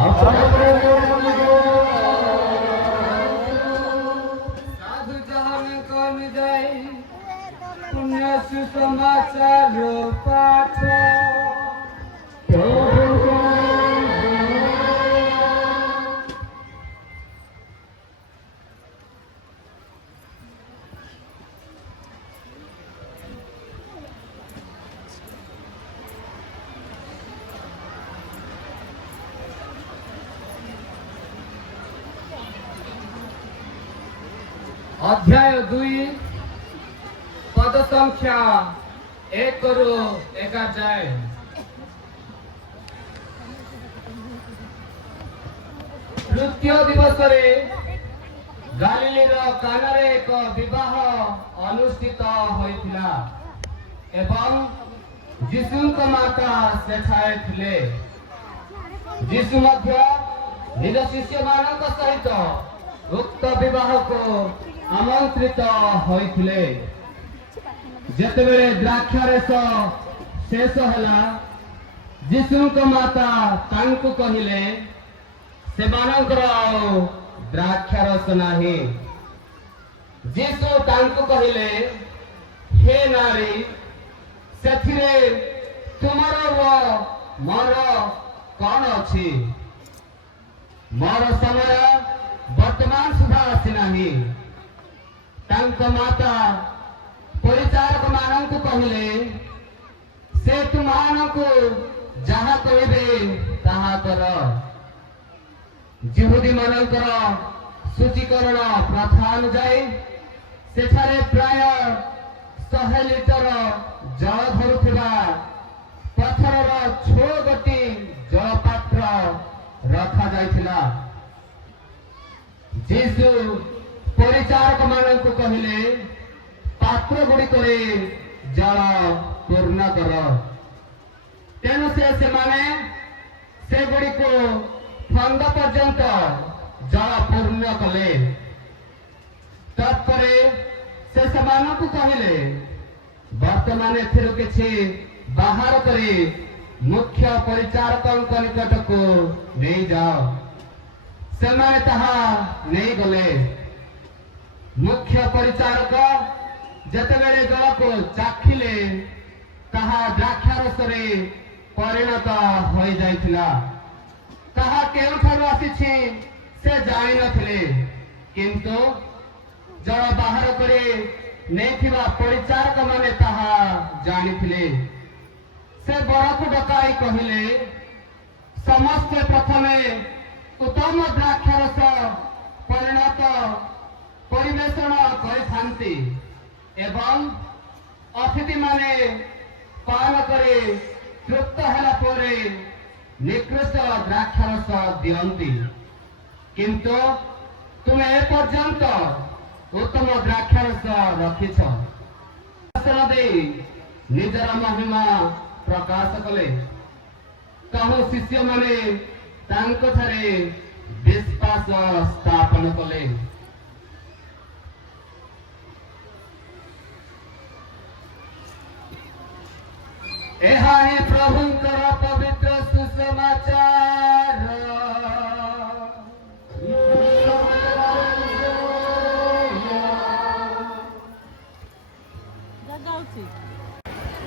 साधु जहान कौन जाए पुण्य सुसमाचार पाठ अध्याय 2 पद संख्या 1 ରୁ 11 जाए। तृतीय दिवस गालिलीर कानारे एक विवाह अनुष्ठित होइथिला एवं जीशुଙ୍କ माता सेठाए थिले। जीशु मध्य निज शिष्य मानक सहित उक्त विवाह को आमंत्रित होइथिले। जेतेबेले द्राक्षारस शेष होला जीशुଙ୍କ माता तांकु कहिले सेमानकर द्राक्षारस नाही। जीशु तांकु कहिले हे नारी सेथिरे तुमर व मोर कौन अछि? मोर समय वर्तमान सुधा आसी नाही। तांक माता परिचारक मानक कहिले से तुमानकु जहा कहिबे ताहा कर। जिहुदी मानकर सूचीकरण प्रथा अनुଯାୟୀ सेठारे प्राय 100 लिटर जल धरुथिबा पत्थरर छो गोटी जलपात्र रखा जाइथिला। जीशु परिचारक मानक कहिले पात्र गुड़िक जल पूर्ण कर। तेणु से माने से गुड़िक फंद पर्यंत जल पूर्ण कले। तत्परे से समानक कहले वर्तमान एथिरु किछि बाहर करी मुख्य परिचारक निकट को नहीं जाओ। से माने ताहा नहीं गले। मुख्य परिचारक जेतेबेले जल को चाखिले ताहा द्राक्षारस रे परिणत हो जाइथिला। ताहा केउठारु आसीछि से जानि नथिले, किंतु जल बाहर करे नेथिबा परिचारक माने ताहा जानिथिले। से बड़कु डकाई कहिले समस्त प्रथमे उत्तम द्राक्षारस परिणत परिवेषण करिथांती एवं अतिथि माने पान करे तृप्त होला परे निकृष्ट द्राक्षारस दियंती। किंतु तुमे ए पर्यंत उत्तम द्राक्षारस रखिछ। निजर महिमा प्रकाश कले। कहूँ शिष्य माने तांको ठारे विश्वास स्थापन कले। एहा ही प्रभुंकर पवित्र सुसमाचार।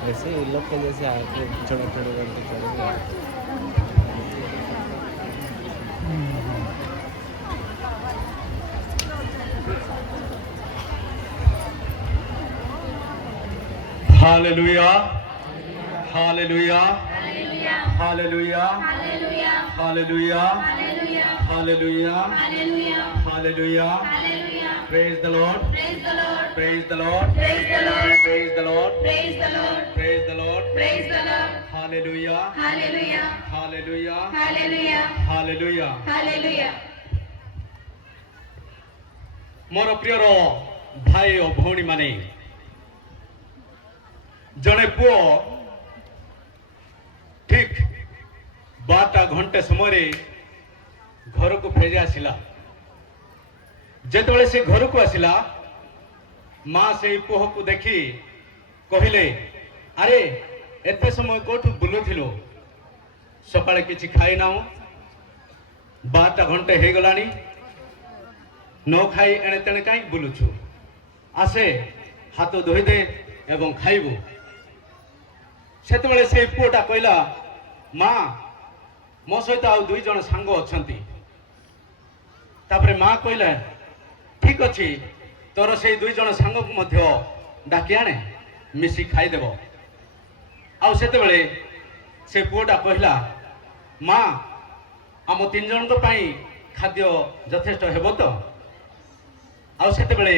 ऐसे इन लोग के जैसे आके छोटे छोटे करके चलेंगे। Hallelujah hallelujah hallelujah hallelujah hallelujah hallelujah. Praise the Lord. Praise the Lord. Praise the Lord. Praise the Lord. Praise the Lord. Praise the Lord. Praise the Lord. Praise the Lord. Hallelujah. Hallelujah. Hallelujah. Hallelujah. Hallelujah. Hallelujah. More prior भाई और भौणी माने जड़े पुओ ठीक 12 घंटे समय घर को फेरी आसला। जेतबेले से घर को आसला माँ से पुओ को देखी कहले अरे एते समय कोठु बुलुथिलो सकाळे किछि खाई नाओ 12ଟା ଘଣ୍ଟେ ହେଇଗଲାଣି ନ ଖାଇ ଏଣେ ତେଣେ କାହିଁ ବୁଲୁଛୁ ଆସେ ହାତ ଧୋଇଦେ ଏବଂ ଖାଇବୁ। ସେତେବେଳେ ସେଇ ପୁଅଟା କହିଲା ମା ମୋ ସହିତ ଆଉ 2 ଜଣ ସାଙ୍ଗ ଅଛନ୍ତି। ତାପରେ ମା କହିଲା ଠିକ ଅଛି ତୋର ସେଇ 2 ଜଣ ସାଙ୍ଗକୁ ମଧ୍ୟ ଡାକି ଆଣେ ମିଶି ଖାଇଦେବ। ଆଉ ସେତେବେଳେ ସେ ପୁଅଟା କହିଲା ମା ଆମ 3 ଜଣଙ୍କ ପାଇଁ ଖାଦ୍ୟ ଯଥେଷ୍ଟ ହେବ ତ? ଆଉ ସେତେବେଳେ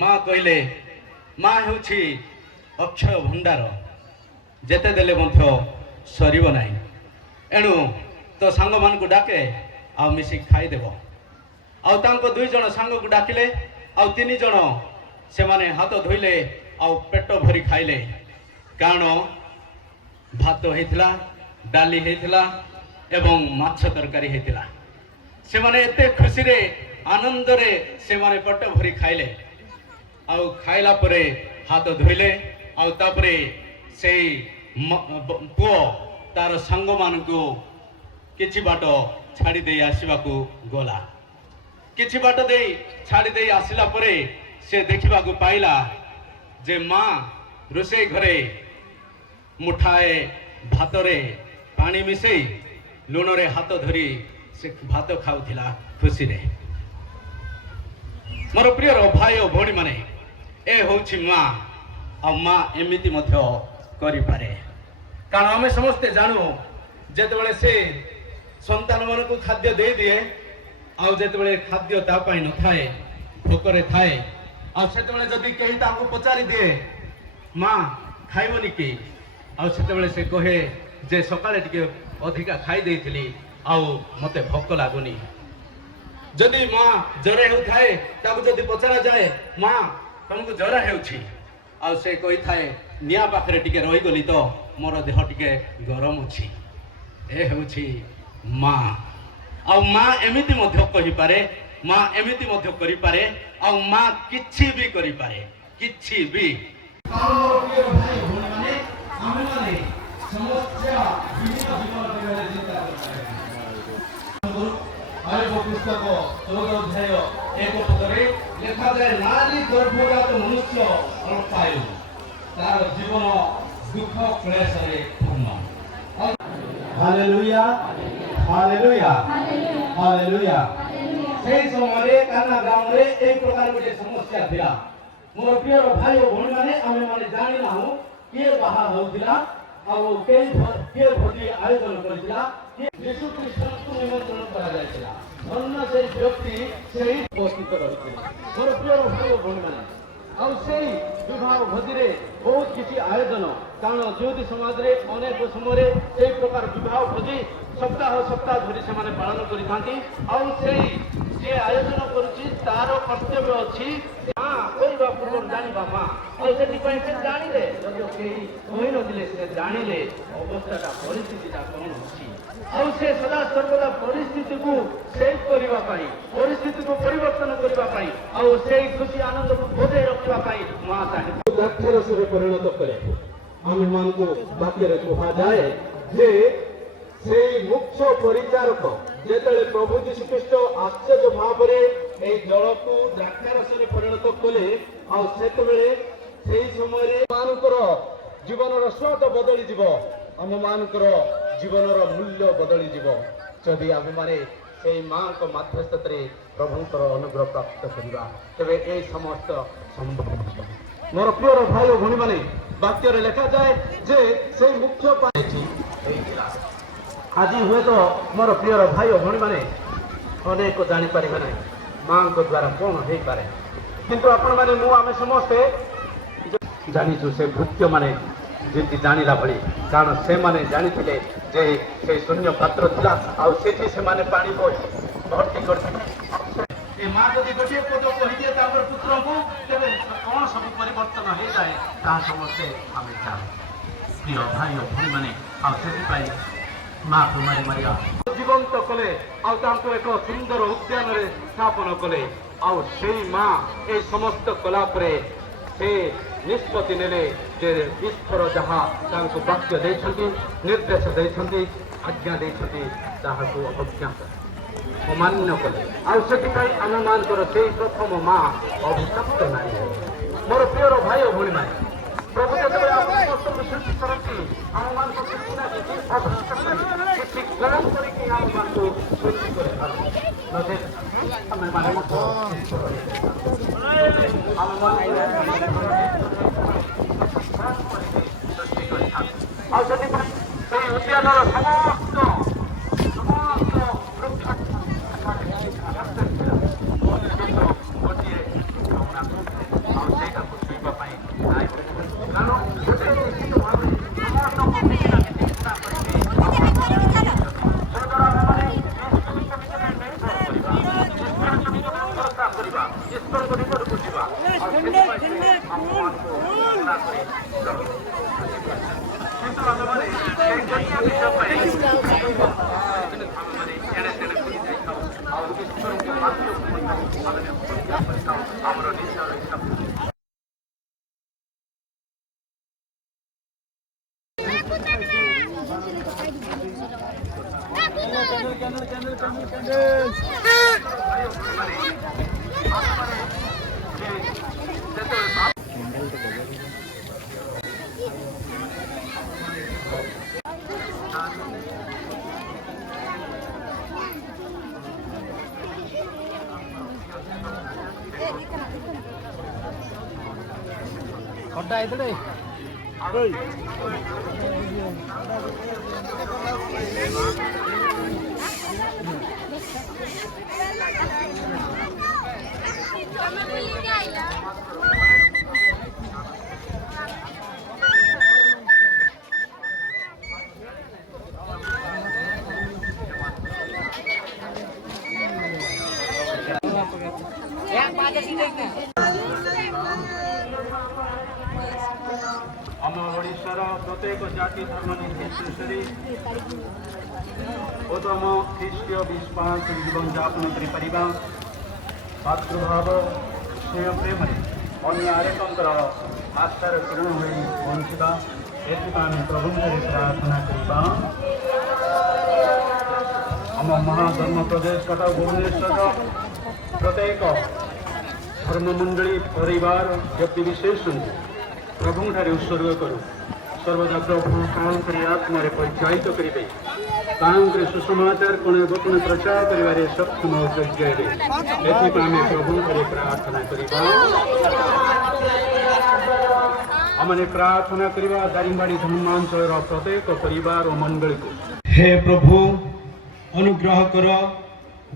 ମା କହିଲେ ମା ହେଉଛି ଅକ୍ଷୟ ଭଣ୍ଡାର, ଯେତେ ଦେଲେ ମଧ୍ୟ ସରିବ ନାହିଁ। ଏଣୁ ତୋ ସାଙ୍ଗମାନଙ୍କୁ ଡାକେ ଆଉ ମିଶିକି ଖାଇଦେବ। ଆଉ ତାଙ୍କ 2 ଜଣ ସାଙ୍ଗକୁ ଡାକିଲେ ଆଉ 3 ଜଣ ସେମାନେ ହାତ ଧୋଇଲେ ଆଉ ପେଟ ଭରି ଖାଇଲେ। କାରଣ ଭାତ ହେଇଥିଲା, ଡାଲି ହେଇଥିଲା ଏବଂ ମାଛ ତରକାରୀ ହେଇଥିଲା। ସେମାନେ ଏତେ ଖୁସିରେ ଆନନ୍ଦରେ ସେମାନେ ପେଟ ଭରି ଖାଇଲେ। ଆଉ ଖାଇଲା ପରେ ହାତ ଧୋଇଲେ ଆଉ ତାପରେ ସେଇ ପୁଅ ତାର ସାଙ୍ଗମାନଙ୍କୁ କିଛି ବାଟ ଛାଡ଼ି ଦେଇ ଆସିବାକୁ ଗଲା। କିଛି ବାଟ ଦେଇ ଛାଡ଼ି ଦେଇ ଆସିଲା ପରେ ସେ ଦେଖିବାକୁ ପାଇଲା ଯେ ମା ରୋଷେଇ ଘରେ ମୁଠାଏ ଭାତରେ ପାଣି ମିଶେଇ ଲୁଣରେ ହାତ ଧରି ସେ ଭାତ ଖାଉଥିଲା ଖୁସିରେ। ମୋର ପ୍ରିୟର ଭାଇ ଓ ଭଉଣୀ ମାନେ, ଏ ହେଉଛି ମା। ଆଉ ମା ଏମିତି ମଧ୍ୟ କରିପାରେ। କାରଣ ଆମେ ସମସ୍ତେ ଜାଣୁ ଯେତେବେଳେ ସେ ସନ୍ତାନମାନଙ୍କୁ ଖାଦ୍ୟ ଦେଇଦିଏ ଆଉ ଯେତେବେଳେ ଖାଦ୍ୟ ତା ପାଇଁ ନଥାଏ, ଭୋକରେ ଥାଏ, ଆଉ ସେତେବେଳେ ଯଦି କେହି ତାକୁ ପଚାରି ଦିଏ ମା ଖାଇବନି କି? ଆଉ ସେତେବେଳେ ସେ କହେ ଯେ ସକାଳେ ଟିକେ ଅଧିକା ଖାଇ ଦେଇଥିଲି ଆଉ ମୋତେ ଭୋକ ଲାଗୁନି। ଯଦି ମା ଜ୍ୱର ହେଉଥାଏ ତାକୁ ଯଦି ପଚରାଯାଏ ମା ତମକୁ ଜ୍ୱର ହେଉଛି, ଆଉ ସେ କହିଥାଏ ନିଆଁ ପାଖରେ ଟିକେ ରହିଗଲି ତ ମୋର ଦେହ ଟିକେ ଗରମ ଅଛି। ଏ ହେଉଛି ମା। ଆଉ ମା ଏମିତି ମଧ୍ୟ କହିପାରେ, ମା ଏମିତି ମଧ୍ୟ କରିପାରେ, ଆଉ ମା କିଛି ବି କରିପାରେ, କିଛି ବି। ପୁସ୍ତକ 14 ଅଧ୍ୟାୟ 1 ପଦରେ ଲେଖାଯାଏ ନାରୀ ଗର୍ଭଜାତ ମନୁଷ୍ୟ ଅଳ୍ପାୟୁ, ତାର ଜୀବନ ଦୁଃଖ କ୍ଲେଶରେ ପୂର୍ଣ୍ଣ। Hallelujah, hallelujah, hallelujah. ସେହି ସମୟରେ କାନା ଗ୍ରାମରେ ଏହି ପ୍ରକାର ଗୋଟିଏ ସମସ୍ୟା ଥିଲା। ମୋର ପ୍ରିୟ ଭାଇ ଓ ଭଉଣୀମାନେ, ଆମେମାନେ ଜାଣିନାହୁଁ କିଏ ବାହା ହେଉଥିଲା ଆଉ କିଏ ଭୋଜି ଆୟୋଜନ କରିଥିଲା, ଯୀଶୁ ଖ୍ରୀଷ୍ଟଙ୍କୁ ନିମନ୍ତ୍ରଣ କରାଯାଇଥିଲା। ଧନ୍ୟ ସେହି ବ୍ୟକ୍ତି ସେହି ଉପସ୍ଥିତ ରହିଥିଲେ। ମୋର ପ୍ରିୟ ଭାଇ ଓ ଭଉଣୀମାନେ, ଆଉ ସେହି ବିବାହ ଭୋଜିରେ ବହୁତ କିଛି ଆୟୋଜନ, କାରଣ ଯେଉଁଠି ସମାଜରେ ଅନେକ ସମୟରେ ସେହି ପ୍ରକାର ବିବାହ ଭୋଜି ସପ୍ତାହ ଧରି ସେମାନେ ପାଳନ କରିଥାନ୍ତି। ଆଉ ସେହି ଯିଏ ଆୟୋଜନ କରୁଛି ତାର କର୍ତ୍ତବ୍ୟ ଅଛି ମା କହିବା ପୂର୍ବରୁ ଜାଣିବା ମା। ଆଉ ସେଥିପାଇଁ ସେ ଜାଣିଲେ, ଯଦି କେହି କହିନଥିଲେ ସେ ଜାଣିଲେ ଅବସ୍ଥାଟା ପରିସ୍ଥିତିଟା କ'ଣ ଅଛି। ଆଉ ସେ ସଦା ସର୍ବଦା ପରିସ୍ଥିତିକୁ ସେଭ୍ କରିବା ପାଇଁ, ପରିସ୍ଥିତିକୁ ପରିବର୍ତ୍ତନ କରିବା ପାଇଁ, ଆଉ ସେଇ ଖୁସି ଆନନ୍ଦକୁ ବଜାୟ ରଖିବା ପାଇଁ ମା ଚାହେଁ ଦ୍ରାକ୍ଷରସରେ ପରିଣତ କରେ। ଆମମାନଙ୍କୁ ବାକ୍ୟରେ କୁହାଯାଏ ଯେ ସେଇ ମୁଖ୍ୟ ପରିଚାରକ ଯେତେବେଳେ ପ୍ରଭୁ ଯୀଶୁଖ୍ରୀଷ୍ଟ ଆଶ୍ଚର୍ଯ୍ୟ ଭାବରେ ଏହି ଜଳକୁ ଦ୍ରାକ୍ଷାରସରେ ପରିଣତ କଲେ, ଆଉ ସେତେବେଳେ ସେଇ ସମୟରେ ମାନଙ୍କର ଜୀବନର ସ୍ୱାଦ ବଦଳିଯିବ, ଆମମାନଙ୍କର ଜୀବନର ମୂଲ୍ୟ ବଦଳିଯିବ ଯଦି ଆମେମାନେ ସେଇ ମାଙ୍କ ମାଧ୍ୟସ୍ଥତରେ ପ୍ରଭୁଙ୍କର ଅନୁଗ୍ରହ ପ୍ରାପ୍ତ କରିବା, ତେବେ ଏହି ସମସ୍ତ ସମ୍ଭବ ହେବ। ମୋର ପ୍ରିୟର ଭାଇ ଓ ଭଉଣୀମାନେ, ବାକ୍ୟରେ ଲେଖାଯାଏ ଯେ ସେଇ ମୁଖ୍ୟ ହେଇଥିଲା। ଆଜି ହୁଏତ ମୋର ପ୍ରିୟର ଭାଇ ଓ ଭଉଣୀମାନେ ଅନେକ ଜାଣିପାରିବେ ନାହିଁ ମାଙ୍କ ଦ୍ୱାରା କ'ଣ ହେଇପାରେ, କିନ୍ତୁ ଆପଣମାନେ ଆମେ ସମସ୍ତେ ଜାଣିଛୁ ସେ ଭୃତ୍ୟମାନେ ଯେମିତି ଜାଣିଲା ଭଳି, କାରଣ ସେମାନେ ଜାଣିଥିଲେ ଯେ ସେ ଶୂନ୍ୟ ପାତ୍ର ଥିଲା ଆଉ ସେଠି ସେମାନେ ପାଣି ଭର୍ତ୍ତି କରିଥିଲେ। ଏ ମା ଯଦି ଗୋଟିଏ ପଦ କହିଦିଏ ତାଙ୍କର ପୁତ୍ରଙ୍କୁ, ତେବେ କ'ଣ ସବୁ ପରିବର୍ତ୍ତନ ହେଇଯାଏ ତାହା ସମସ୍ତେ ଆମେ ଜାଣୁ। ପ୍ରିୟ ଭାଇ ଓ ଭଉଣୀମାନେ, ଆଉ ସେଥିପାଇଁ ମାକୁ ମାରିଆ ଜୀବନ୍ତ କଲେ ଆଉ ତାଙ୍କୁ ଏକ ସୁନ୍ଦର ଉଦ୍ୟାନରେ ସ୍ଥାପନ କଲେ। ଆଉ ସେଇ ମା এই ସମସ୍ତ କଲା ପରେ ସେ ନିଷ୍ପତ୍ତି ନେଲେ ଯେ ଈଶ୍ୱର ଯାହା ତାଙ୍କୁ ବାକ୍ୟ ଦେଇଛନ୍ତି, ନିର୍ଦ୍ଦେଶ ଦେଇଛନ୍ତି, ଆଜ୍ଞା ଦେଇଛନ୍ତି, ତାହାକୁ ଅବଜ୍ଞା ଅମାନ୍ୟ କଲେ। ଆଉ ସେଥିପାଇଁ ଆମମାନଙ୍କର ସେଇ ପ୍ରଥମ ମା ଅଭିଶପ୍ତ ନାରୀ। ମୋର ପ୍ରିୟର ଭାଇ ଓ ଭଉଣୀମାନେ, ପ୍ରଭୁ ଯେତେବେଳେ ଆମ ସମସ୍ତଙ୍କୁ ସୃଷ୍ଟି କରନ୍ତି, ଆମମାନଙ୍କୁ କିଛି ନା କିଛି ଅଭ୍ୟାସ କରି କିଛି କଳମ କରିକି ଆମମାନଙ୍କୁ ସୃଷ୍ଟି କରିଥାନ୍ତି। ନଚେତ୍ ଆମେମାନେ ମଧ୍ୟ ସୃଷ୍ଟି କରିଥାନ୍ତି। ଆଉ ସେଥିପାଇଁ ସେଇ ଉଦ୍ୟାନର ସମସ୍ତ ବୃକ୍ଷ ଗୋଟିଏ ଆଉ ସେଇଟାକୁ ଛୁଇଁବା ପାଇଁ କାରଣ ଗୋଟେ ନିଶ୍ଚିତ ଭାବରେ ସମସ୍ତଙ୍କୁ କିଛି ନା କିଛି ଚିନ୍ତା କରିକି ଈଶ୍ୱରଙ୍କ ନିକଟକୁ ଯିବା ଆଉ ସେଥିପାଇଁ ଆମମାନଙ୍କୁ ଚିନ୍ତା କରି କିନ୍ତୁ ଆମେମାନେ ସେଇ ଗୋଟିଏ ବିଷୟ ପାଇଁ ଆମେମାନେ ଏଣେ ତେଣେ ଭୁଲି ଯାଇଥାଉ ଆଉ ଈଶ୍ୱରଙ୍କୁ ବାକ୍ୟକୁ ମଧ୍ୟ ଆମେ ହତ୍ୟା କରିଥାଉ ଆମର ନିଜର ଇଚ୍ଛା। ଖଟା ହେଇଥିଲେ ଆମ ଓଡ଼ିଶାର ପ୍ରତ୍ୟେକ ଜାତି ଧର୍ମ ନିର୍ବିଶେଷରେ ଉତ୍ତମ ଖ୍ରୀଷ୍ଟୀୟ ବିଶ୍ୱାସ ଜୀବନଯାପନ କରିପାରିବା, ମାତୃଭାବ ସ୍ନେହ ପ୍ରେମରେ ଅନ୍ୟ ଆରେକଙ୍କର ଆଶାର କିରଣ ହୋଇ ବଞ୍ଚିବା, ଏଥିପାଇଁ ଆମେ ପ୍ରଭୁଙ୍କରେ ପ୍ରାର୍ଥନା କରିବା। ଆମ ମହାଧର୍ମ ପ୍ରଦେଶ କଟକ ଭୁବନେଶ୍ୱର ପ୍ରତ୍ୟେକ ଧର୍ମମଣ୍ଡଳୀ ପରିବାର ବ୍ୟକ୍ତିବିଶେଷଙ୍କୁ ପ୍ରଭୁଙ୍କଠାରେ ଉତ୍ସର୍ଗ କରୁ। ସର୍ବଦା ପ୍ରଭୁ ତାହାଙ୍କରି ଆତ୍ମାରେ ପରିଚାଳିତ କରିବେ, ତାହାଙ୍କରେ ସୁସମାଚାର କୋଣେ ଗୋପନ ପ୍ରଚାର କରିବାରେ ସକ୍ଷମ ଯୋଗ୍ୟ ହେବେ। ଏଥିପାଇଁ ଆମେ ପ୍ରଭୁଙ୍କଠାରେ ପ୍ରାର୍ଥନା କରିବା। ଆମେ ପ୍ରାର୍ଥନା କରିବା ଦାରିଙ୍ଗବାଡ଼ି ଧର୍ମାଞ୍ଚଳର ପ୍ରତ୍ୟେକ ପରିବାର ଓ ମଣ୍ଡଳୀକୁ। ହେ ପ୍ରଭୁ, ଅନୁଗ୍ରହ କର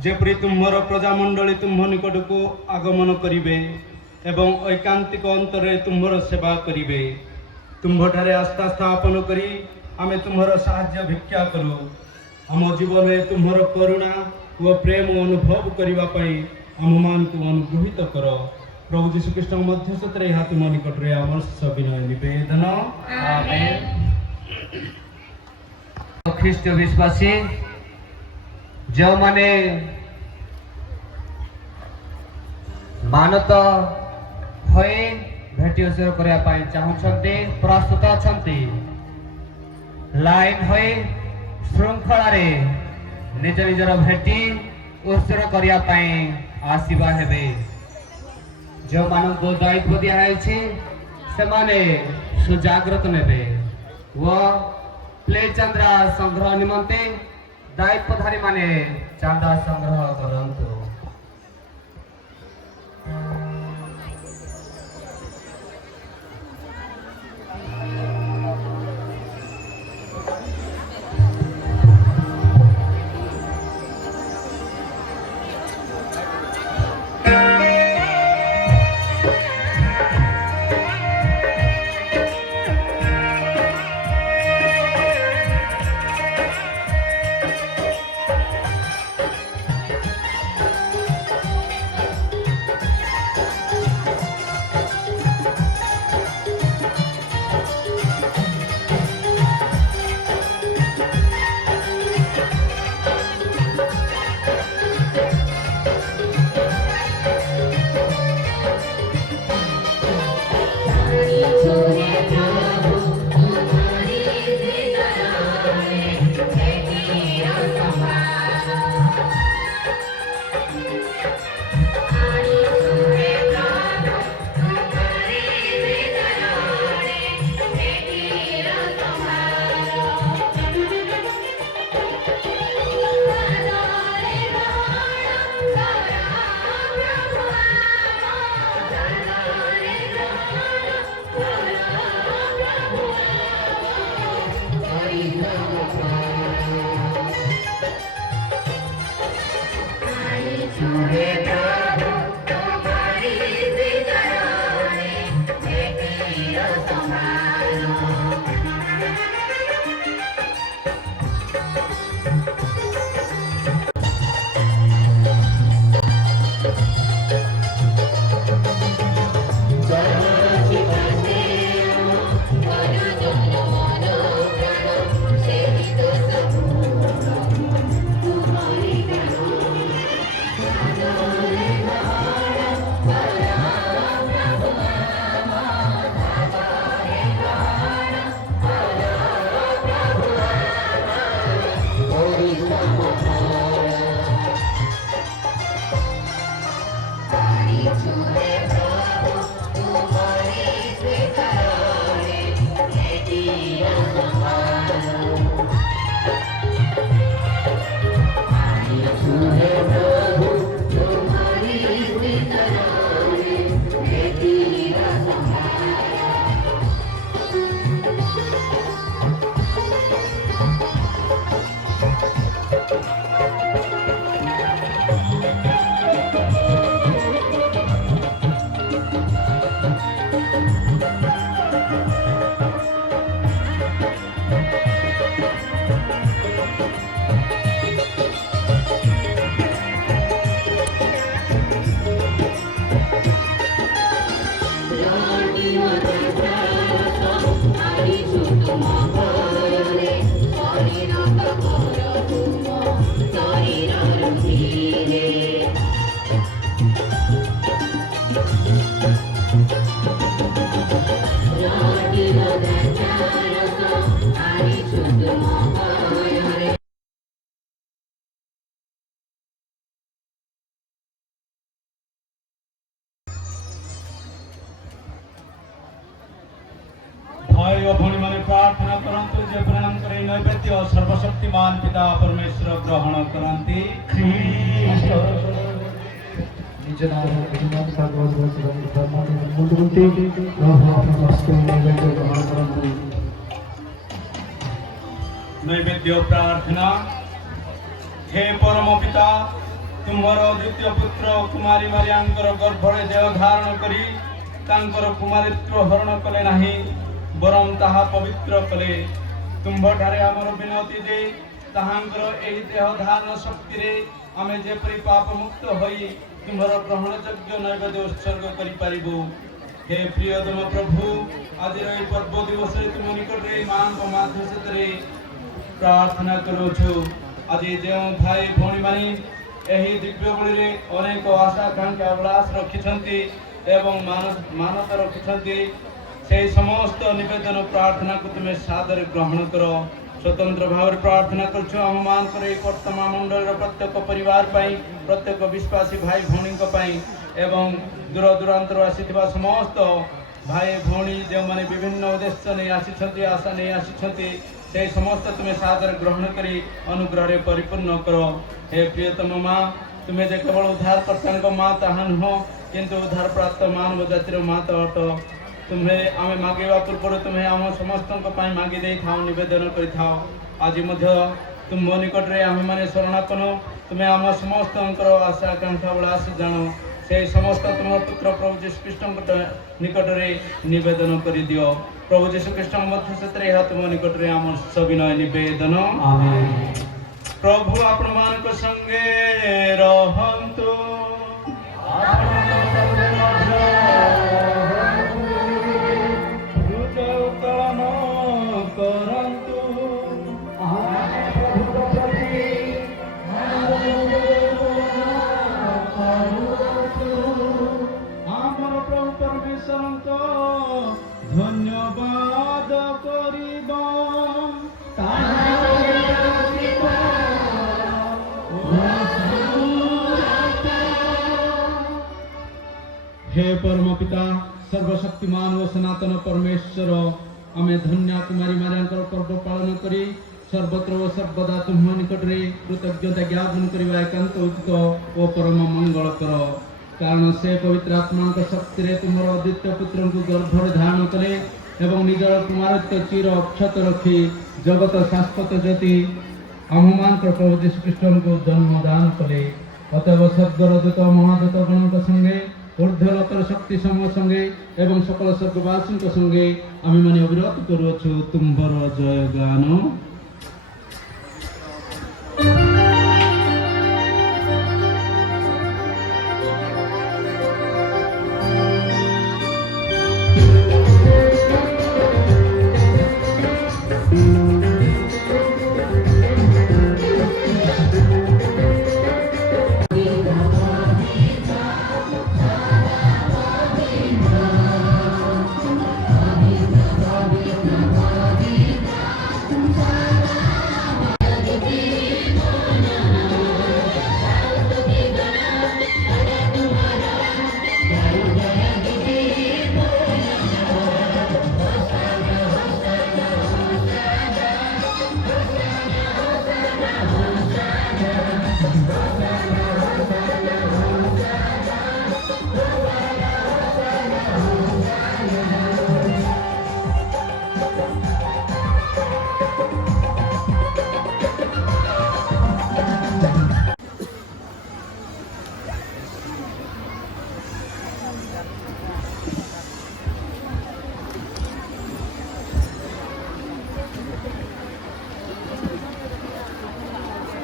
ଯେପରି ତୁମ୍ଭର ପ୍ରଜାମଣ୍ଡଳୀ ତୁମ୍ଭ ନିକଟକୁ ଆଗମନ କରିବେ ଏବଂ ଐକାନ୍ତିକ ଅନ୍ତରରେ ତୁମ୍ଭର ସେବା କରିବେ। ତୁମ୍ଭଠାରେ ଆସ୍ଥା ସ୍ଥାପନ କରି ଆମେ ତୁମ୍ଭର ସାହାଯ୍ୟ ଭିକ୍ଷା କରୁ। ଆମ ଜୀବନରେ ତୁମ୍ଭର କରୁଣା ଓ ପ୍ରେମ ଅନୁଭବ କରିବା ପାଇଁ ଆମମାନଙ୍କୁ ଅନୁଗ୍ରହିତ କର। ପ୍ରଭୁ ଯୀଶୁଖ୍ରୀଷ୍ଟଙ୍କ ମଧ୍ୟସ୍ଥରେ ଏହା ତୁମ ନିକଟରେ ଆମର ସବିନୟ ନିବେଦନ। ଆମେନ୍। ଖ୍ରୀଷ୍ଟ ବିଶ୍ୱାସୀ ଯେଉଁମାନେ ମାନତ ହୋଇ ଭେଟି ଉତ୍ସର୍ଗ କରିବା ପାଇଁ ଚାହୁଁଛନ୍ତି, ପ୍ରସ୍ତୁତ ଅଛନ୍ତି, ଲାଇନ ହୋଇ ଶୃଙ୍ଖଳାରେ ନିଜ ନିଜର ଭେଟି ଉତ୍ସର୍ଗ କରିବା ପାଇଁ ଆସିବା ହେବେ। ଯେଉଁମାନଙ୍କୁ ଦାୟିତ୍ୱ ଦିଆଯାଇଛି ସେମାନେ ସୁଜାଗ୍ରତ ନେବେ ଓ ପ୍ଲେ ଚାନ୍ଦା ସଂଗ୍ରହ ନିମନ୍ତେ ଦାୟିତ୍ୱଧାରୀ ମାନେ ଚାନ୍ଦା ସଂଗ୍ରହ କରନ୍ତୁ। भाई और भौणी माने प्रार्थना करंतु जे प्रणाम करे नैवेद्य सर्वशक्तिमान पिता परमेश्वर ग्रहण करंती। निज नाम विनाम सागवत ब्रह्मांड मुंडुंती नमस्ते नैवेद्य ग्रहण करंतु। नैवेद्य प्रार्थना। हे परम पिता तुम्हार द्वितीय पुत्र कुमारी मारियांकर गर्भरे देह धारण करी तांकर कुमारित्व हरण कले नाही बरम ताहा पवित्र कले तुम्भठारे आमर विनती जे ताहांकर एही देह धारण शक्ति रे आमे जेपरि पाप मुक्त होई तुम्हार ग्रहण योग्य नैवेद्य उत्सर्ग करि पारिबो। हे प्रियतम प्रभु आज एही पर्व दिवस रे तुम निकट रे मान को माध्यम रे प्रार्थना करो छु। आज जो भाई भौणी मानी एही दिव्य बळी रे अनेक आशा आकांक्षा अभिलाष रखिछंती एवं मानस रखिछंती से समस्त निवेदन प्रार्थना को तुम्हें सादर ग्रहण करो। स्वतंत्र भाव प्रार्थना कर आम मान वर्तमान मंडल प्रत्येक परिवार पाई प्रत्येक विश्वासी भाई भौणी एवं दूर दूरांतर आसी समस्त भाई भौणी जो मैंने विभिन्न उद्देश्य नहीं आसी आशा नहीं आसी से समस्त तुम्हें सादर ग्रहण करी अनुग्रह रे परिपूर्ण करो। हे प्रियतम माँ तुम्हें जे केवल उद्धारकर्ता माँ ताहा नुह किंतु उद्धार प्राप्त मानव जातिर माँ तो अट तुम्हें आमे मागेवा पूर्व तुम्हें आम समस्त मागी दे था निवेदन कर आज तुम निकट रे आम मैंने शरणापन तुम्हें आम समस्त आशा आकांक्षा अभिलाष जान से समस्त तुम पुत्र प्रभु जीशुख्रीष्ट निकट रे निवेदन कर दियो। प्रभु जीशुख्रीष्ट मध्य तुम निकट रे आम सविनय निवेदन। प्रभु आपण मान संगे रहंतु धन्यवाद करिबा हे परम पिता सर्वशक्तिमान व सनातन परमेश्वर आमे धन्य कुमारी मारियांकर पर्व पालन करी सर्वत्र व सर्वदा तुम निकट रे कृतज्ञता ज्ञापन करबा एकांत उचित ओ परम मंगल कर कारण से पवित्र आत्मा शक्ति रे तुम द्वितीय पुत्र को गर्भर धारण कले एवं निजर कुमारत्व चिर अक्षत रखी जगत शाश्वत ज्योति आममान प्रभु जीशुख्रीष्ट को जन्मदान कले। अतएव स्वर्गर दूत महादूत गण संगे ऊर्ध्वलोकर शक्ति समूह संगे एवं सकल स्वर्गवासी संगे आम मैंने अविरत करुछु तुम्हार जय गान। Bye.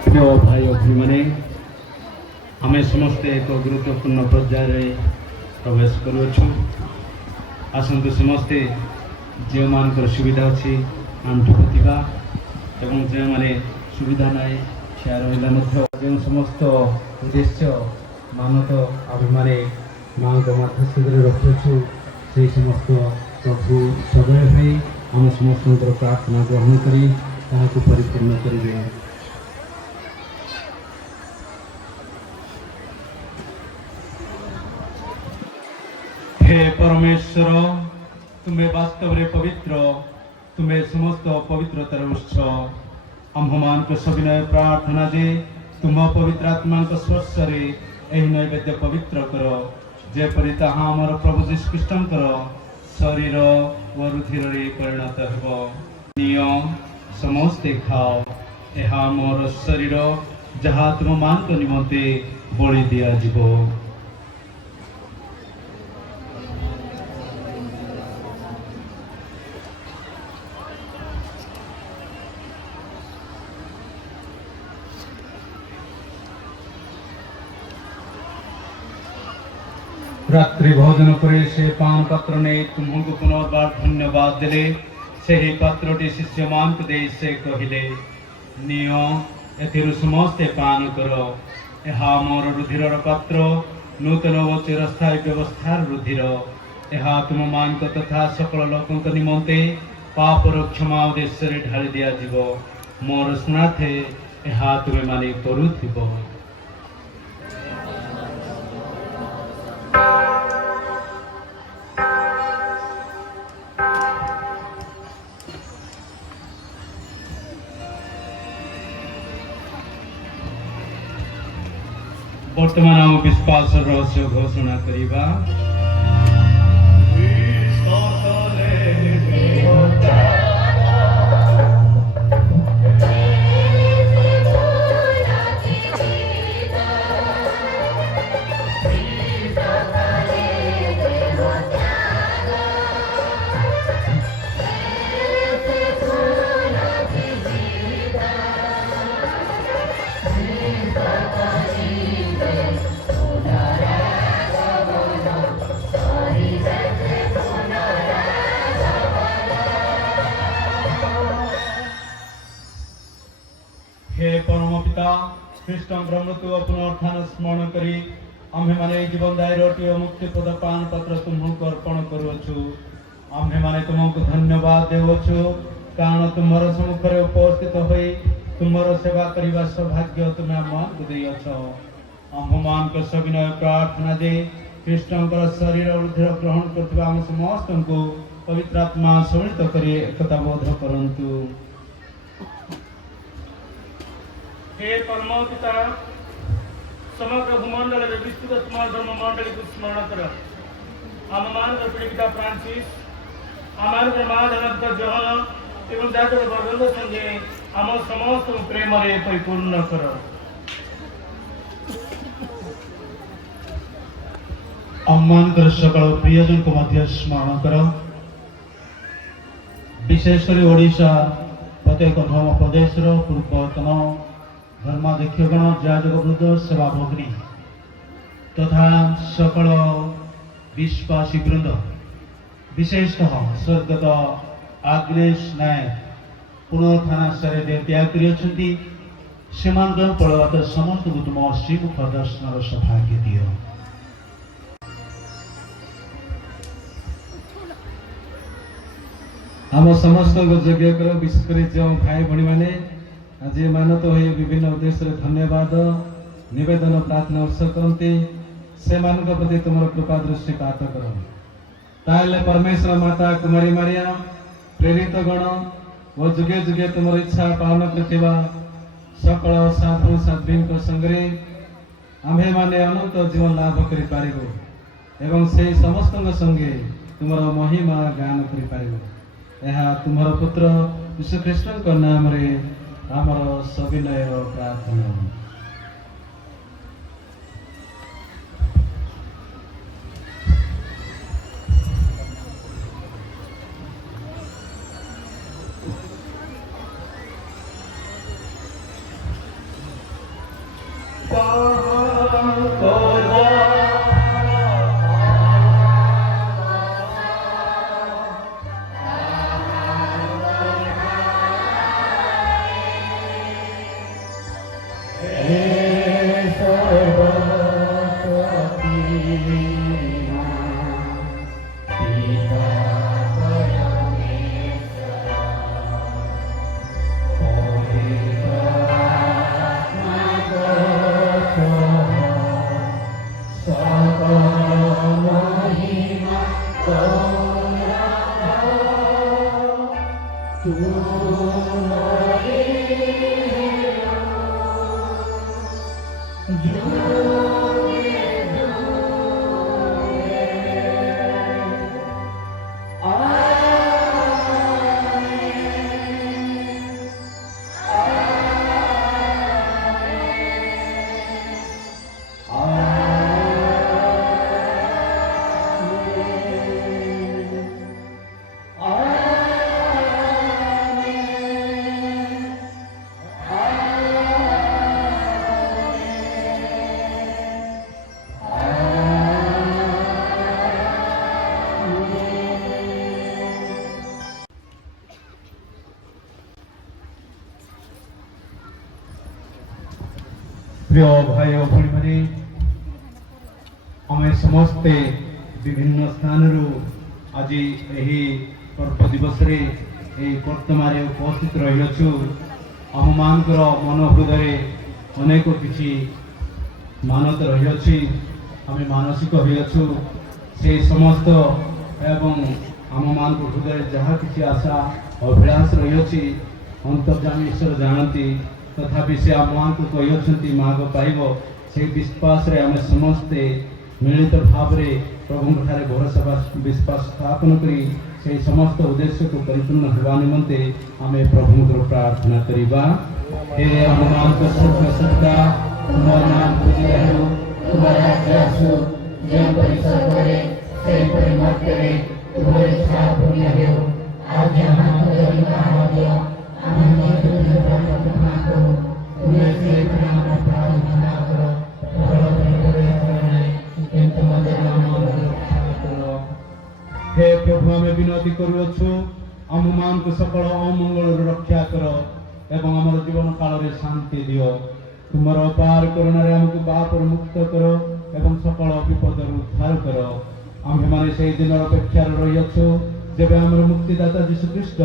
प्रिय भाई और भूमि मैंने आम समस्ते एक गुरुत्वपूर्ण पर्यायर प्रवेश करुछु। आसतु समस्ते जो मान सुविधा अच्छी आंठु पोतिबा एवं जो मैंने सुविधा ना से रहा जो समस्त उद्देश्य मानत आम मैंने माँ मध्यस्थले रखुछु से समस्त प्रभु सदय भाई आम समस्त प्रार्थना ग्रहण करी परिपूर्ण करेंगे। हे परमेश्वर तुम्हें वास्तव रे पवित्र तुम्हें समस्त पवित्रतार उत्स आम्भमान को सविनय प्रार्थना जे तुम पवित्र आत्मा स्पर्श रे एही नैवेद्य पवित्र कर जेपरी ताहा आमर प्रभु यीशु ख्रीष्टर शरीर व रुधिर रे परिणत हेबो। नियम समस्ते खाओ यह मोर शरीर जहाँ तुम मान को निमंते बलि दिया जीवो। रात्रि भोजन पर से पान पात्र ने तुमको पुनर्बार धन्यवाद देले से ही पात्रटी शिष्य मान को दे से कहले नियो एथिरु समस्ते पान करो यह मोर रुधिर पात्र नूतन व चिरस्थायी व्यवस्थार रुधिर यह तुम मान को तथा सकल लोकों निमंते पापर क्षमा उद्देश्य ढाली दिया जीव मोर स्नाथे यह तुम्हें मानी करुथिबो। वर्तमान आम विश्वास रहस्य घोषणा करिबा। हे परम पिता ख्रीष्ट ब्रह्मत्व पुनरुत्थान स्मरण करी आम्भे माने जीवनदायी रोटी और मुक्ति पद पान पत्र तुम्हको अर्पण करुछु। आम्भे माने तुमको धन्यवाद देवछु कारण तुम्हार सम्मुख रे उपस्थित होई तुम्हार सेवा करिबा सौभाग्य तुम आमको देयछ। आम्भमान को सविनय प्रार्थना दे ख्रीष्टंकर शरीर और रुधिर ग्रहण करथिबा हम समस्त को पवित्र आत्मा सम्मिलित करी एकता बोध करंतु। हे परम पिता समग्र भूमंडल में विस्तृत तुम्हारा धर्म मंडली को स्मरण कर आमान पिता फ्रांसिस आमान महाधन जहन एवं जातर वर्ग संगे आम समस्त प्रेम रे परिपूर्ण कर। आमान सकल प्रियजन को मध्य स्मरण कर विशेषकर ओडिशा प्रत्येक धर्म प्रदेश पूर्वतन धर्माध्यक्षगण जाजक सेवा भगिनी तथा सकल विश्वासी वृंद विशेषतः स्वर्गत आग्नेश नायक पुनरुत्थान दे त्याग कर पड़वात समस्त को तुम श्रीमुख दर्शन सौभाग्य दियो। आम समस्त यज्ञ कर विशेषकर जो भाई भणी मैंने आज मानत हो विभिन्न उद्देश्य धन्यवाद निवेदन प्रार्थना उत्सव करते से प्रति तुम कृपा दृष्टिपात कर ताले परमेश्वर माता कुमारी मारिया प्रेरित गण और जुगे जुगे तुम इच्छा पालन करथिबा सकल साधु साध्वी संगे आम्भे माने अनंत जीवन लाभ करि पारिबो एवं से समस्त संगे तुम महिमा गान करि पारिबो। यह तुम्हार पुत्र यीशु ख्रीष्ट नाम रे आमर सविनय प्रार्थना। प्रिय भाई और भौणी माने आमे समस्ते विभिन्न स्थान आज यही पर्व दिवस रे कर्तमारे उपस्थित रही आम मान मन हृदय अनेक किसी मानत रही आम मानसिक हो से समस्त एवं आम मान हृदय जहाँ किसी आशा अभिलाष रही अंतर्जामी ईश्वर जानती तथापि से आम को कही माग पाइब से विश्वास रे आम समस्ते मिलित भाव रे प्रभु ठारे भरोसा विश्वास स्थापन करी से समस्त उद्देश्य को परिपूर्ण होगा निमंते आम प्रभु प्रार्थना करवा। हे हनुमान को सदा तुम्हारा नाम पूजित हो, तुम्हारा आज्ञा हो, जय परिसर करे से परिमत करे, तुम्हारी इच्छा पूर्ण हो। आज हम तेरी कहा दिया हमने तुझे प्रार्थना करो, तुम्हें से प्रार्थना प्रार्थना करो, हे प्रभु आम विनती करुछु आम मान को सकल अमंगल रक्षा कर एवं आम जीवन काल रे शांति दियो। तुमर अपार करुणा रे हमको पाप मुक्त करो एवं सकल विपद उद्धार करो। आम माने से दिन अपेक्षा रही अच्छु जब आम मुक्तिदाता जीशु ख्रीष्ट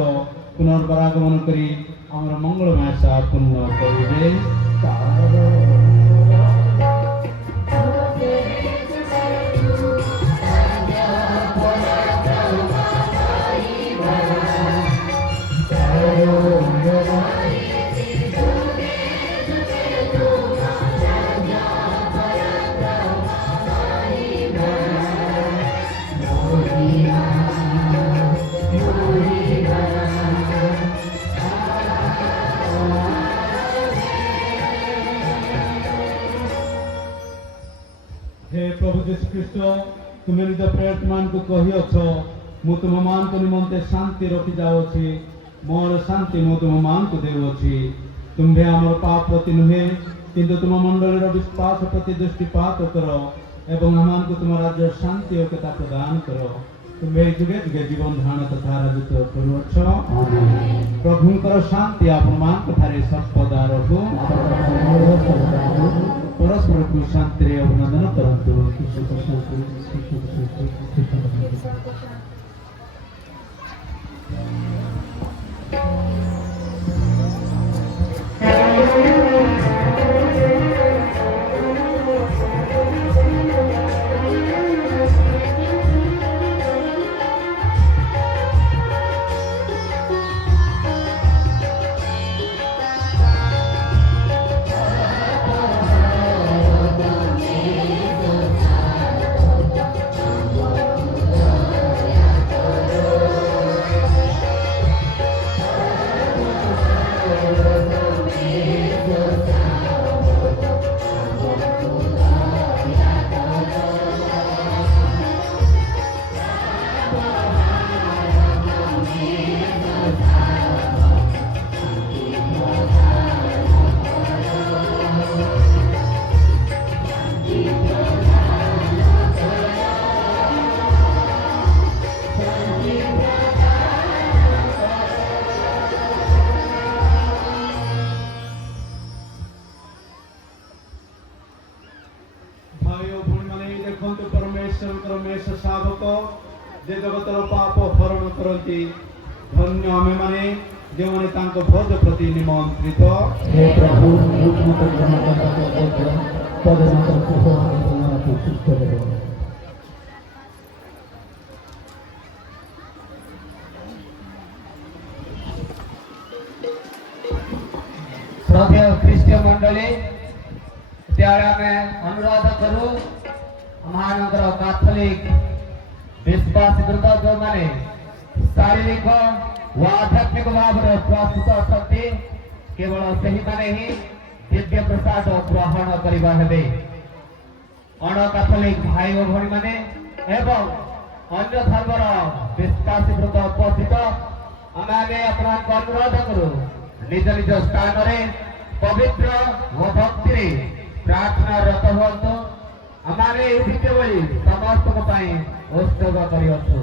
पुनर्वागमन करी आम मंगलमय सा पूर्ण करिबे। हे प्रभु यीशु ख्रीष्ट तुम्हें निज प्रेरित मान को कही अछ मु तुम मान को निमंते शांति रखी जाओछि मोर शांति मु तुम मान को देउछि। तुम्हें आमर पाप प्रति नुहे किंतु तुम मंडलीर विश्वास प्रति दृष्टिपात करो एवं आमान को तुम राज्य शांति और एकता प्रदान करो। तुम्हें जुगे जुगे जीवन धारण तथा राजत्व करुअछ। प्रभुंकर शांति आपण मान कथारे सर्वदा रहु। परस्पर को शांति रे अभिनंदन करंतु। ସେମାନଙ୍କର ମେଷ ଶାବକ ଯେ ଜଗତର ପାପ ହରଣ କରନ୍ତି। ଧନ୍ୟ ଆମେମାନେ ଯେଉଁମାନେ ତାଙ୍କ ଭୋଜ ପ୍ରତି ନିମନ୍ତ୍ରିତ। हे प्रभु मुझ मत ग्रहण करता पद मात्र कुह को सुस्त करो। श्रद्धेय ख्रीष्टीय मंडली त्यावेळी आम्ही अनुरोध करू महानगर कैथोलिक विश्वास वृंद जो माने शारीरिक व आध्यात्मिक भाव में प्रस्तुत अछंती केवल सही माने ही दिव्य प्रसाद ग्रहण करिबा हेबे। अण कैथोलिक भाई और भणी माने एवं अन्य धर्मर विश्वासी वृंद उपस्थित आमे अपना अनुरोध करू निज निज स्थान रे पवित्र व भक्ति प्रार्थना रत हुअतु। आमे एठिके बली समस्त को पाई उत्सव करियछु।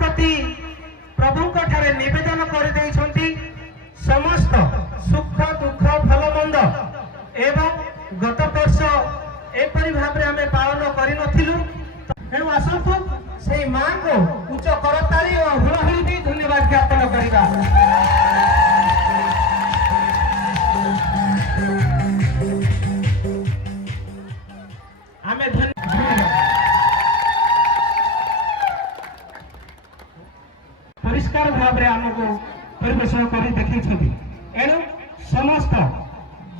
प्रति प्रभु ठारे निवेदन कर समस्त सुख दुख भल मंद एवं गत वर्ष एपरी भाव में आम पालन करूँ आसतु से माँ को उच्च करताली और हुलहुली भी धन्यवाद ज्ञापन करवा। परिष्कार भाव में आमको परिवेशन कर देखते एणु समस्त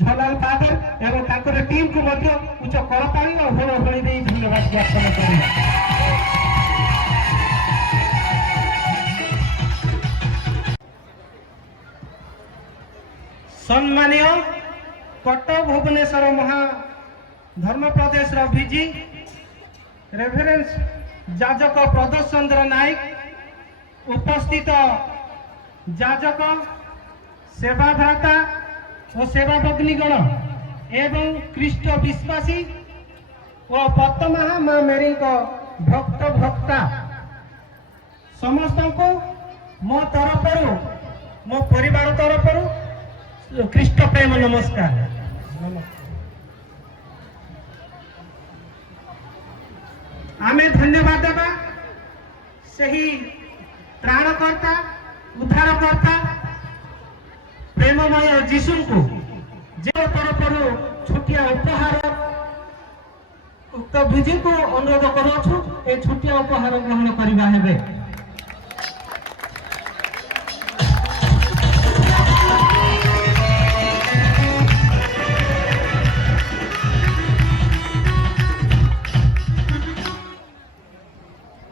झलाल फादर एवं ताकर टीम को मध्य उच्च करताली और हुलहुली भी धन्यवाद ज्ञापन करवा। सम्मानीय कटक भुवनेश्वर महाधर्म प्रदेश विजी रेभरेंस जाजक प्रदोष चंद्र नायक उपस्थित जाजक सेवाभ्राता और सेवा भग्नीगण एवं ख्रीष्ट विश्वासी और पत्तमहा माँ मेरी भक्त भक्ता समस्त को मो तरफ मो परिवार तरफ ख्रीष्ट प्रेम नमस्कार। आमे धन्यवाद देवा सही त्राणकर्ता उद्धारकर्ता प्रेममय जीशु को जे तरफ छोटिया उपहार उक्त विजय को अनुरोध करूँ ए छोटिया उपहार ग्रहण करवा हेबे।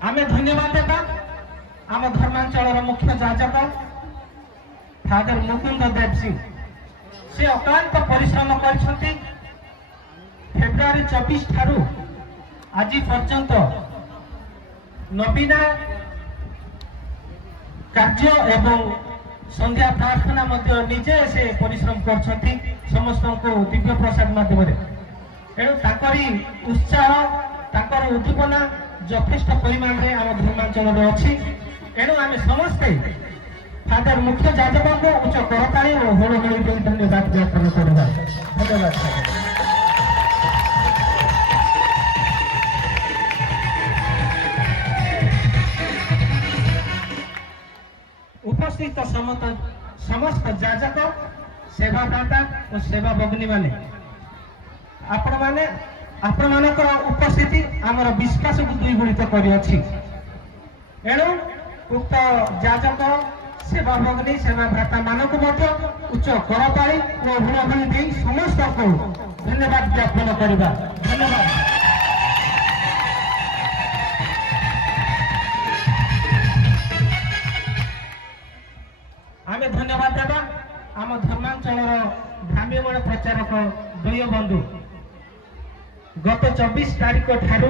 आमे धन्यवाद देवा आम धर्मांचल मुख्य जाजक फादर मुकुंद देव सिंह से अक्लांत परिश्रम कर फेब्रुआरी 24 ठारू आज पर्यंत नवीना कार्य एवं संध्या प्रार्थना मध्य निजे से परिश्रम कर समस्त को दिव्य प्रसाद माध्यम एणु ताकरी उत्साह ताकर उद्दीपना यथेष्ट परिमाण में आम धर्मांचल अच्छी एणु आम समस्ते फादर मुख्य जाजक को उच्च करताली और हुलहुली धन्यवाद ज्ञापन करवा। धन्यवाद। उपस्थित समस्त जाजक सेवादाता और सेवा भगिनी माने आपण मानकर उपस्थिति आमर विश्वास को द्विगुणित करिअछि एणु उक्त जाजक सेवा भगिनी सेवा भ्राता मानक मध्य उच्च करताली और हुलहुली दे समस्त को धन्यवाद ज्ञापन करवा। धन्यवाद। आमे धन्यवाद देवा आम धर्मांचल भ्राम्यमाण प्रचारक द्वय बंधु गत 24 तारीख ठारू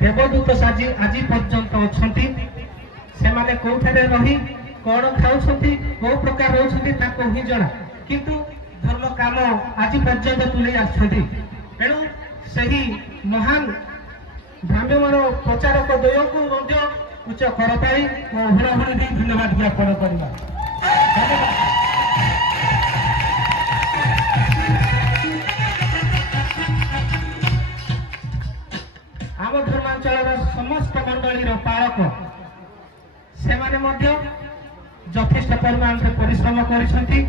देवदूत साजी आज पर्यंत अच्छी से माने कोठारे रही कौन खाऊछंती को प्रकार रहउछंती ताको ही जणा किंतु धर्म काम आज पर्यंत तुले आछंती एणु सही महान भ्राम्यमाण प्रचारक द्वय को मध्य उच्च करताली और हुलहुली धन्यवाद ज्ञापन करवा। आम धर्मांचल समस्त मंडली पालक से माने मध्य यथेष्ट परिमाण में परिश्रम करिसंती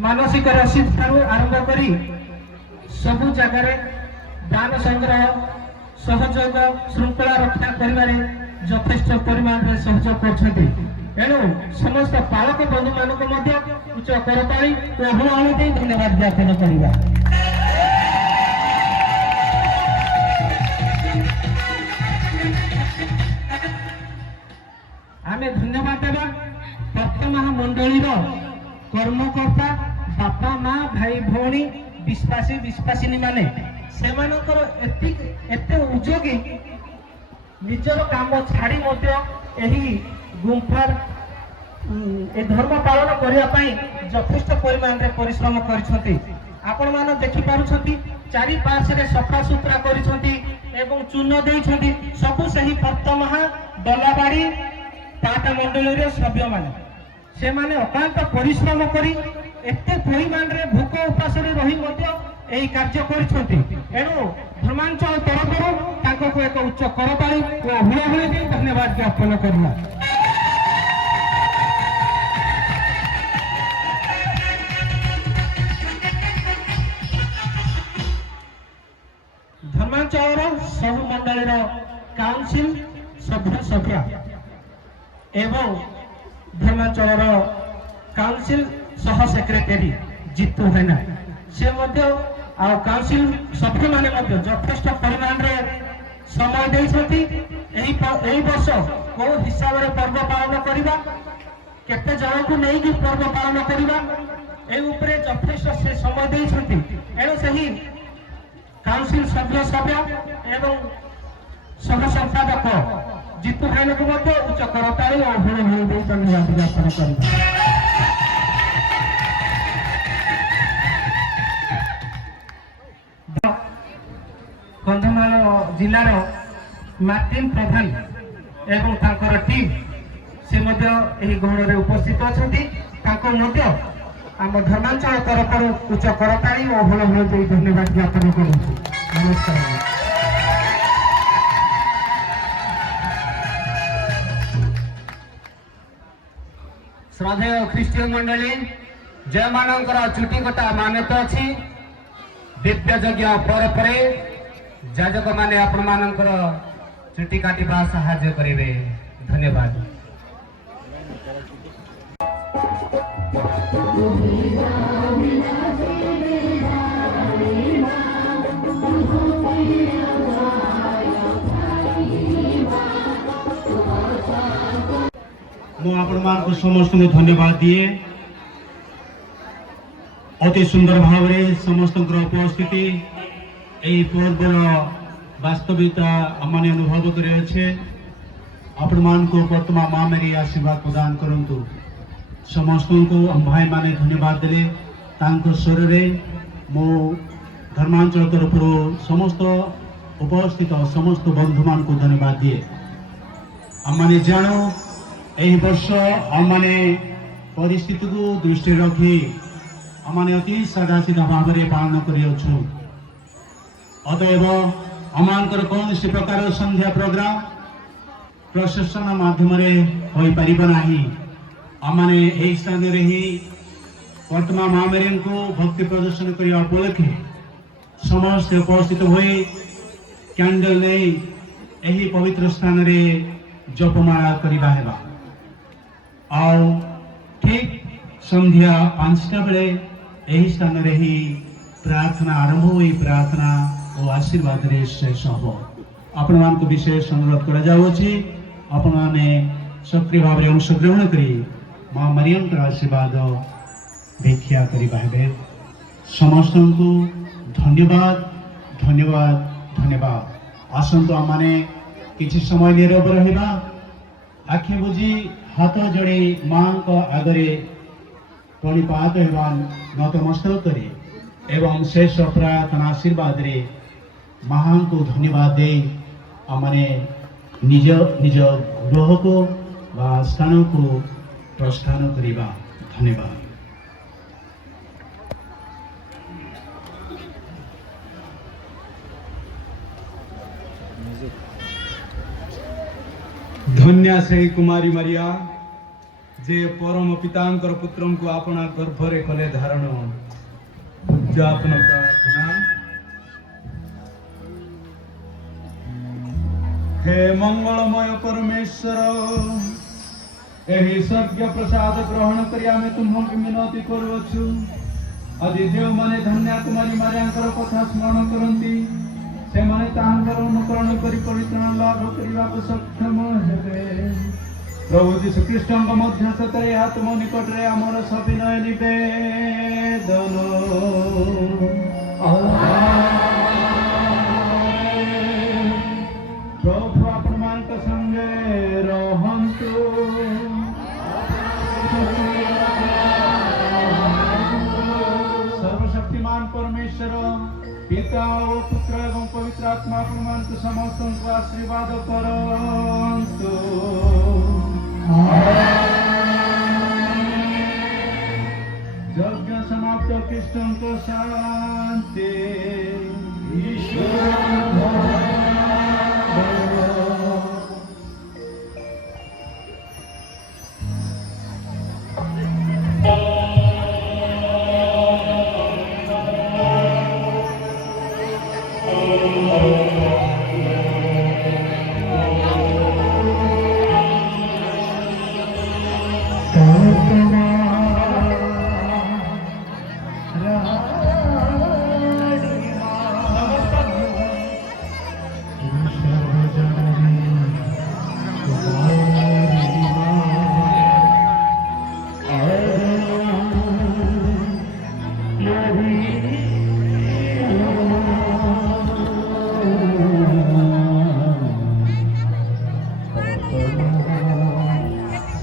मानसिक रसीद ठारू आरंभ करी सबु जगह दान संग्रह सहयोग श्रृंखला रक्षा करिबारे यथेष्ट परिमाण में सहयोग करछंती एणु समस्त पालक बंधु मानक मध्य उच्च करताली और हुलहुली धन्यवाद ज्ञापन करवा। आमे धन्यवाद देवा प्रथम मंडली कर्मकर्ता बापा माँ भाई भौणी विश्वासी विश्वासिनी माने सेमानकर एते उद्योगी निजर काम छाड़ी मध्य एही गुंफार ए धर्म पालन करिया पई यथेष्ट परिमाण रे परिश्रम करिसंती। आपण मान देखि पारुछंती चारि पार्श्व रे सफा सुतरा करिसंती एवं चून देइछथि सबु सही पत्तमहा दलाबाड़ी टाटा मंडली सभ्य माने से माने अत्यंत परिश्रम करी एते परिमाण रे भूक उपास रही यही कार्य करिछथि एणु धर्मांचल तरफरु तांको एक उच्च करताली ओ हुलाहुली दे धन्यवाद ज्ञापन करला। धर्मांचल सब मंडल काउंसिल सभ्य सभ्य एवं धर्मांचल काउंसिल सह सेक्रेटरी जीतू हेना से काउंसिल सभ्य माने यथेष्ट परिमाण रे समय देइछथि एही वर्ष को हिसाब रे पर्व पालन करिबा केते जन को नै कि पर्व पालन करिबा ए ऊपर यथेष्ट से समय देइछथि एणु सही काउंसिल सभ्य सभ्य एवं सह संपादक जीतू भाई को उच्च करताली और हुलहुली दे धन्यवाद ज्ञापन करिबा। कंधमाल जिलार मार्टिन प्रधान एवं तांकर टीम से गहन में उपस्थित अच्छा आम धर्मांचल तरफ उच्च करताली और हुलहुली दे धन्यवाद ज्ञापन करूँ। नमस्कार। श्रद्धेय ख्रीष्टियन मंडली जय मानकर चुटी कटा मान्यता अच्छी दिव्य यज्ञ पर जाजक माने आपण मानकर चुटी काटिबा साहाय्य करिवे। धन्यवाद। मु आपण मान को समस्त को धन्यवाद दिए अति सुंदर भाव में समस्त उपस्थिति यही पर्वर वास्तविकता आमने अनुभव करे आपण मान को वर्तमान माँ मेरी आशीर्वाद प्रदान करंतु समस्त को हम भाई माने धन्यवाद देले तांको स्वर रे मो धर्मांचल तरफ समस्त उपस्थित समस्त बंधु मान को धन्यवाद दिए। आमने जानो यही वर्ष आमने परिस्थिति को दृष्टि रखी आमने अति सादा सीधा भाव में पालन कर अतएव आमर कौन सी प्रकार संध्या प्रोग्राम प्रशासन माध्यम हो पार आमने यही स्थान ही वर्तमान माँ मेरी को भक्ति प्रदर्शन करने उपलक्षे समस्त उपस्थित हुए कैंडल नहीं यही पवित्र स्थान रे जपमाला करवा है आउ ठीक संध्या 5टा बेले यही स्थान रे ही प्रार्थना आरंभ हुई प्रार्थना और आशीर्वाद रे शेष हो आपण मान को विशेष अनुरोध करा जाउछि आपण माने सक्रिय भाव रे अंशग्रहण करी मां मरियम का आशीर्वाद भिक्षा करिबा हेबे। समस्त को धन्यवाद धन्यवाद धन्यवाद। आसंतु आमाने किछि समय नीरव रहिबा आखि बुझी हाथ जोड़ी मां को आगरे प्रणिपात हेबान नतमस्तक करे एवं शेष प्रार्थना आशीर्वाद रे महान को धन्यवाद दे आमने निज निज गृह को वा स्थान को प्रस्थान करिबा। धन्यवाद। धन्या से कुमारी मारिया जे परम पितांकर पुत्रम को अपना गर्भरे कले धारण उद्यापन प्रार्थना। हे मंगलमय परमेश्वर यही स्वर्ग प्रसाद ग्रहण करिया में तुम्हें विनती करुछु आदि देव माने धन्या कुमारी मारियांकर कथा स्मरण करंती से माने तांकर अनुकरण करी परित्राण लाभ करिवा को सक्षम हेबे। प्रभु यीशु ख्रीष्टन को मध्य सतरे आत्म निकट रे हमर सविनय निवेदन प्रभु आपण मान के संगे रहंतु सर्वशक्तिमान परमेश्वर पिता और पुत्र एवं पवित्र आत्मा आत्मा ମାନଙ୍କୁ ସମସ୍ତଙ୍କୁ ଆଶୀର୍ବାଦ କରନ୍ତୁ। ଯଜ୍ଞ ସମାପ୍ତ। ଖ୍ରୀଷ୍ଟଙ୍କ ଶାନ୍ତି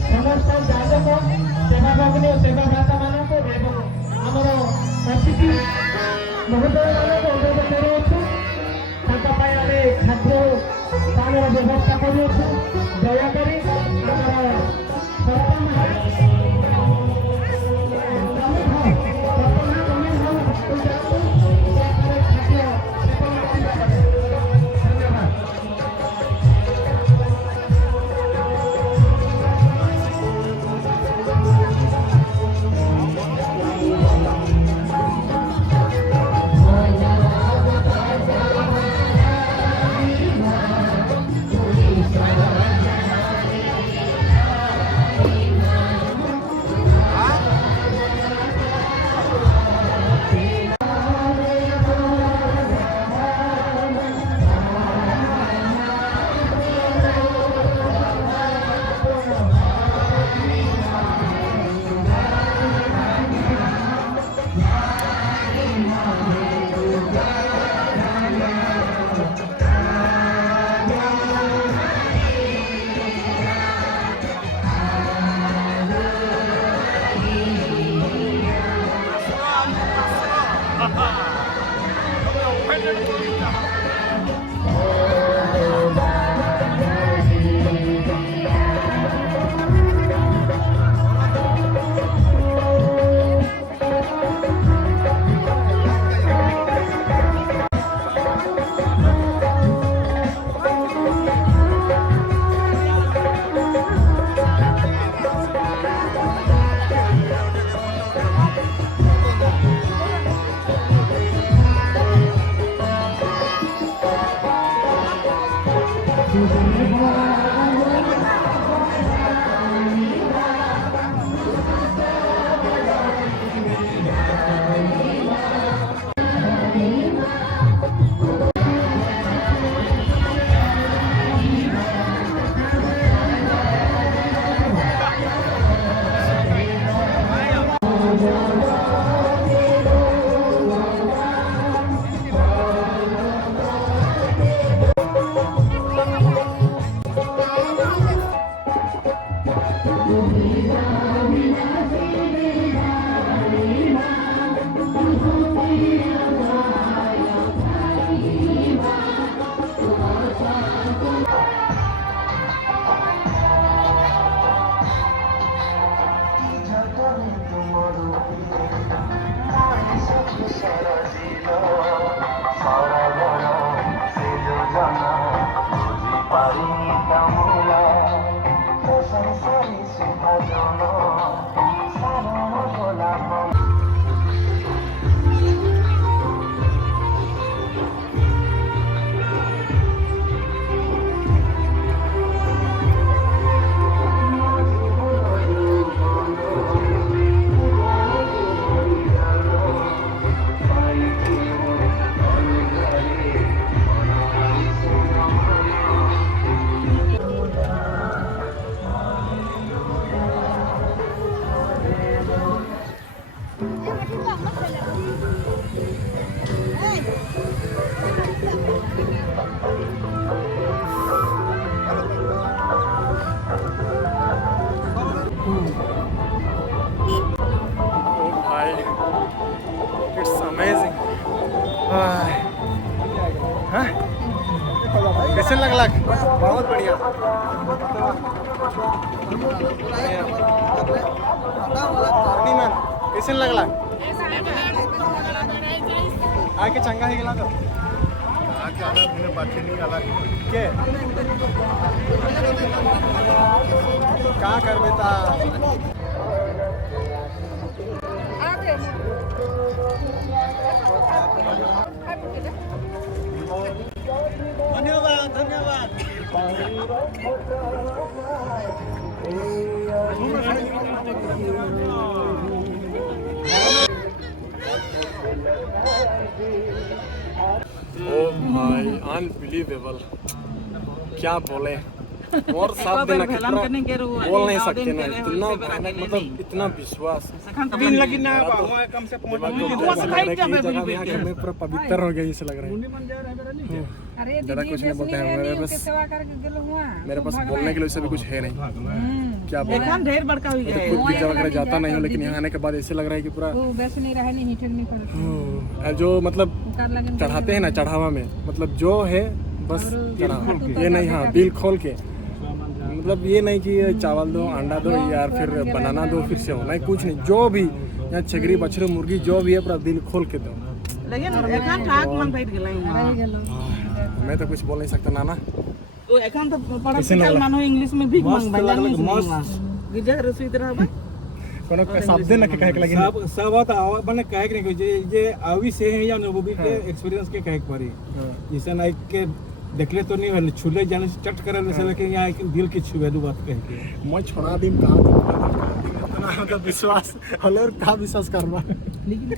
ସମସ୍ତ ଯାଜକ ସେବା ଭଗ୍ନୀ ଓ ସେବା ଭ୍ରାତାମାନଙ୍କୁ ଏବଂ ଆମର ଅତିଥି ମହୋଦୟମାନଙ୍କୁ ଅନୁରୋଧ କରୁଅଛୁ, ତାଙ୍କ ପାଇଁ ଆମେ ଖାଦ୍ୟ ପାଣିର ବ୍ୟବସ୍ଥା କରୁଅଛୁ। ଦୟାକରି ଆମର कैसे लगला आके चंगा है गेला तो आके आना बिना बात नहीं आला के का करबे ता धन्यवाद धन्यवाद ओ भाई अनबिलीवेबल क्या बोले और साथ देना कितना बोल नहीं सकते ना इतना भयानक मतलब इतना विश्वास लगी ना कम से मैं पूरा पवित्र हो गया जैसे लग रहा है ज़्यादा कुछ नहीं बोलते हैं मेरे पास बोलने के लिए वैसे भी कुछ है नहीं क्या बोले ढेर बड़का हुई है खुद गिरजा वगैरह जाता नहीं हूँ लेकिन यहाँ आने के बाद ऐसे लग रहा है कि पूरा जो मतलब चढ़ाते हैं ना चढ़ावा में मतलब जो है बस ये नहीं हाँ दिल खोल के मतलब ये नहीं कि चावल दो अंडा दो या फिर बनाना दो फिर से हो नहीं कुछ नहीं जो भी यहाँ छगरी बछरू मुर्गी जो भी है पूरा दिल खोल के दो लेकिन एखन ठाक मन बैठ गेलै मैं तो कुछ बोल नहीं सकता नाना तो एखन तो पढ़ल मानो इंग्लिश में भीख मांगबै गिरजा रसोई तरह कोनो शब्द न के कहे के लगे सब बात माने कहे के नहीं जे अभी से है या अनुभवी के एक्सपीरियंस के कहे के पड़ी जैसे ना के देखले तो नहीं है छुले जाने से चट करे से लेकिन यहाँ दिल की छुए दो बात कह के मैं छोड़ा दिन कहाँ इतना मतलब विश्वास हले और कहाँ विश्वास करवा लेकिन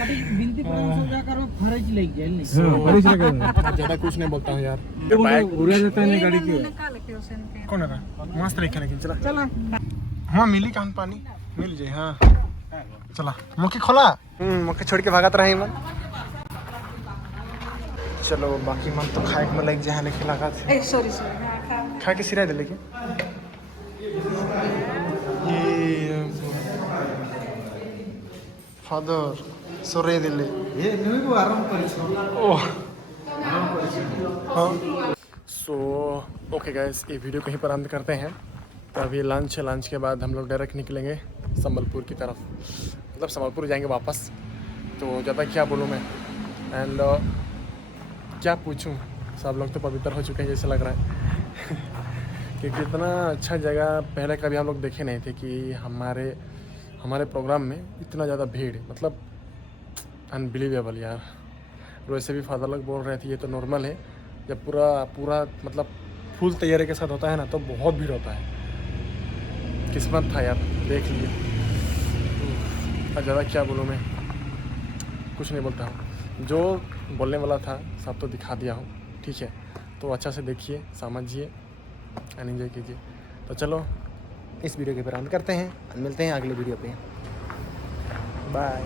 कभी बिनती पर जा करो फर्ज लग जाए नहीं फर्ज लगे ज्यादा कुछ नहीं बोलता हूँ यार बाइक उड़ा जाता है गाड़ी के कौन है मस्त लेके लेकिन चला चला हाँ मिली कहां पानी मिल जाए हाँ चला मुखी खोला मुखी छोड़ के भागत रही मन चलो बाकी मन तो खाए में लग जाए लेकिन लगा थे सॉरी खा के सिरा दे लेकिन ये फादर सोरे दिले ये नहीं को आराम कर ओह हाँ सो ओके गाइस ये वीडियो कहीं पर अंत करते हैं तो अभी लंच है लंच के बाद हम लोग डायरेक्ट निकलेंगे संबलपुर की तरफ मतलब संबलपुर जाएंगे वापस तो ज़्यादा क्या बोलूँ मैं एंड क्या पूछूं सब लोग तो पवित्र हो चुके हैं जैसे लग रहा है क्योंकि इतना अच्छा जगह पहले कभी हम लोग देखे नहीं थे कि हमारे प्रोग्राम में इतना ज़्यादा भीड़ मतलब अनबिलीवेबल यार। वैसे भी फादर लोग बोल रहे थे ये तो नॉर्मल है, जब पूरा मतलब फुल तैयारी के साथ होता है ना तो बहुत भीड़ होता है। किस्मत था यार, देख लिए। और ज़्यादा क्या बोलूँ मैं, कुछ नहीं बोलता हूँ। जो बोलने वाला था सब तो दिखा दिया हूँ, ठीक है। तो अच्छा से देखिए, समझिए एंड एंजॉय कीजिए। तो चलो इस वीडियो के पर अंत करते हैं, मिलते हैं अगले वीडियो पे। बाय।